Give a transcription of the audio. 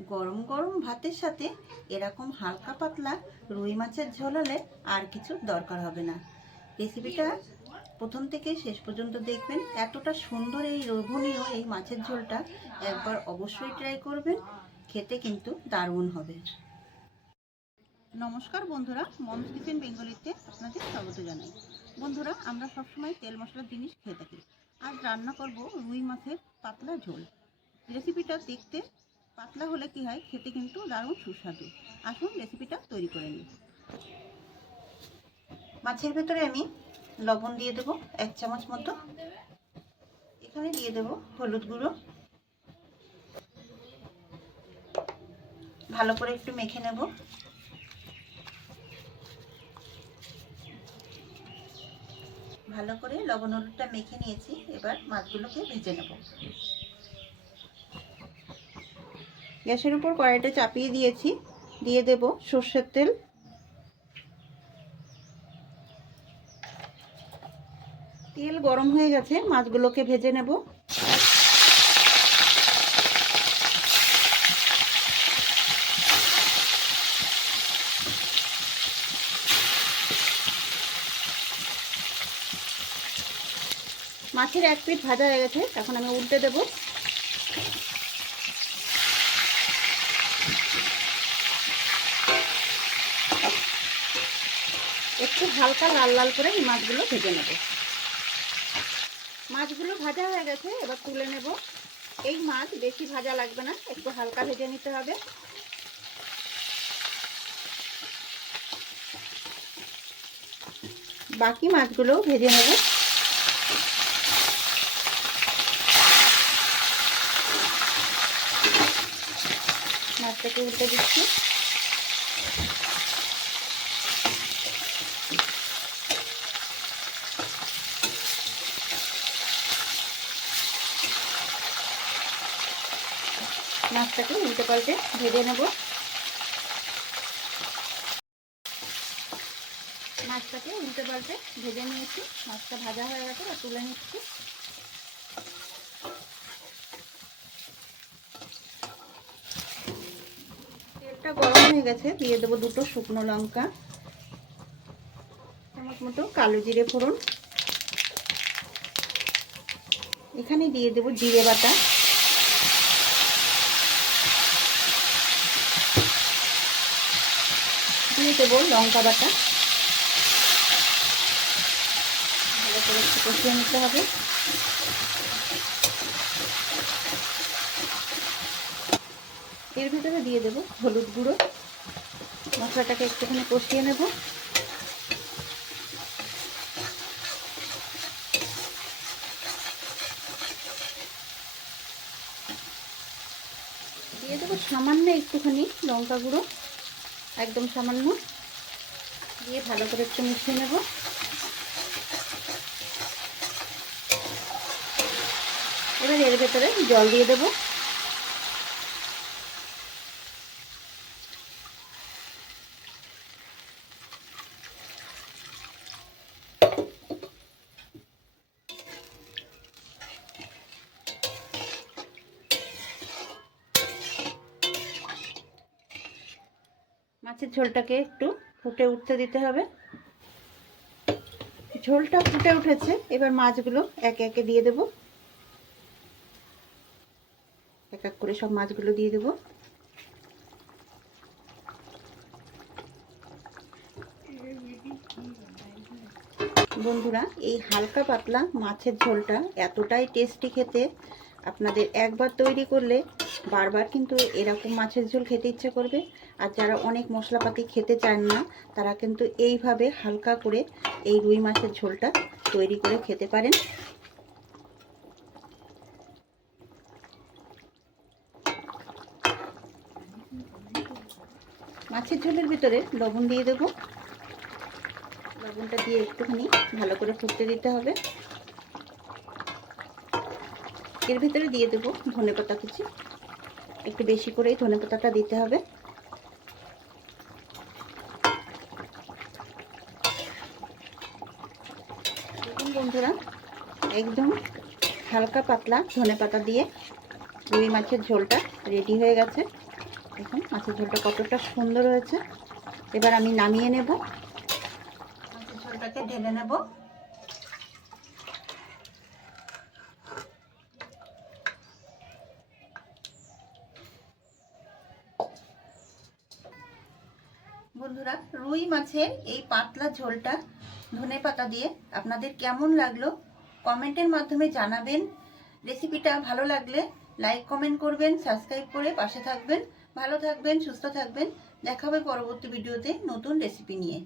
গরম গরম ভাতের সাথে এরকম হালকা পাতলা রুই মাছের ঝোল হলে আর কিছু দরকার হবে না। রেসিপিটা প্রথম থেকে শেষ পর্যন্ত দেখবেন। এতটা সুন্দর এই লোভনীয় এই মাছের ঝোলটা একবার অবশ্যই ট্রাই করবেন। খেতে কিন্তু দারুণ হবে। নমস্কার বন্ধুরা, মমস কিচেন বেঙ্গলিতে আপনাদের স্বাগত জানাই। বন্ধুরা, আমরা সবসময় তেল মশলার জিনিস খেয়ে থাকি। আজ রান্না করব রুই মাছের পাতলা ঝোল। রেসিপিটা দেখতে পাতলা হলে কি হয়? খেতে কিন্তু দারুণ সুস্বাদু। আসুন রেসিপিটা তৈরি করে নিই। মাছের ভেতরে আমি লবণ দিয়ে দেবো, এক চামচ মতো। এখানে দিয়ে দেবো হলুদ গুঁড়ো। ভালো করে একটু মেখে নেব। ভালো করে লবণ হলুদটা মেখে নিয়েছি, এবার মাছগুলোকে ভেজে নেব। গ্যাসের উপর কড়াইটা চাপিয়ে দিয়েছি। দিয়ে দেব সর্ষের তেল। তেল গরম হয়ে গেছে, মাছগুলোকে ভেজে নেব। মাছের এক পিঠ ভাজা হয়ে গেছে, এখন আমি উল্টে দেবো। একটু হালকা লাল লাল করে এই মাছগুলো ভেজে নেব। মাছগুলো ভাজা হয়ে গেছে, এবার তুলে নেব। এই মাছ বেশি ভাজা লাগবে না, একটু হালকা ভেজে নিতে হবে। বাকি মাছগুলোও ভেজে নেব। মাছটাকে উল্টে দিচ্ছি। মাছটাকে উল্টে পাল্টে ভেজে নেব। মাছটাকে উল্টে পাল্টে ভেজে নিয়েছি। মাছটা ভাজা হয়ে গেছে আর তুলে নিচ্ছি। তেলটা গরম হয়ে গেছে, দিয়ে দেবো দুটো শুকনো লঙ্কা, চামচ মতো কালো জিরে ফোড়ন। এখানে দিয়ে দেবো জিরে বাটা। দিয়ে দেবো লঙ্কা বাটা। ভালো করে একটু কষিয়ে নিতে হবে। এর ভিতরে দিয়ে দেবো হলুদ গুঁড়ো। মশলাটাকে একটুখানি কষিয়ে নেব। দিয়ে দেবো সামান্য একটুখানি লঙ্কা গুঁড়ো। একদম সামান্য দিয়ে ভালো করে একটু মিশিয়ে নেব। এবার এর ভেতরে জল দিয়ে দেবো। মাছের ঝোলটাকে একটু ফুটে উঠতে দিতে হবে। ঝোলটা ফুটে উঠেছে, এবার মাছগুলো একে একে দিয়ে দেব। এক এক করে সব মাছগুলো দিয়ে দেব। বন্ধুরা, এই হালকা পাতলা মাছের ঝোলটা এতটাই টেস্টি খেতে, আপনাদের একবার তৈরি করলে বারবার কিন্তু এরকম মাছের ঝোল খেতে ইচ্ছে করবে। আর যারা অনেক মশলাপাতি খেতে চান না, তারা কিন্তু এইভাবে হালকা করে এই রুই মাছের ঝোলটা তৈরি করে খেতে পারেন। মাছের ঝোলের ভিতরে লবণ দিয়ে দেব। লবণটা দিয়ে একটুখানি ভালো করে ফুটতে দিতে হবে। এর ভিতরে দিয়ে দেবো ধনে পাতা কুচি। একটু বেশি করেই ধনে পাতাটা দিতে হবে। বন্ধুরা, একদম হালকা পাতলা ধনে পাতা দিয়ে রুই মাছের ঝোলটা রেডি হয়ে গেছে। দেখুন মাছের ঝোলটা কতটা সুন্দর হয়েছে। এবার আমি নামিয়ে নেব। মাছের ঝোলটাকে ঢেলে নেব। বন্ধুরা, রুই মাছের এই পাতলা ঝোলটা ধনে পাতা দিয়ে আপনাদের কেমন লাগল কমেন্টের মাধ্যমে জানাবেন। রেসিপিটা ভালো লাগলে লাইক, কমেন্ট করবেন, সাবস্ক্রাইব করে পাশে থাকবেন। ভালো থাকবেন, সুস্থ থাকবেন। দেখা হবে পরবর্তী ভিডিওতে নতুন রেসিপি নিয়ে।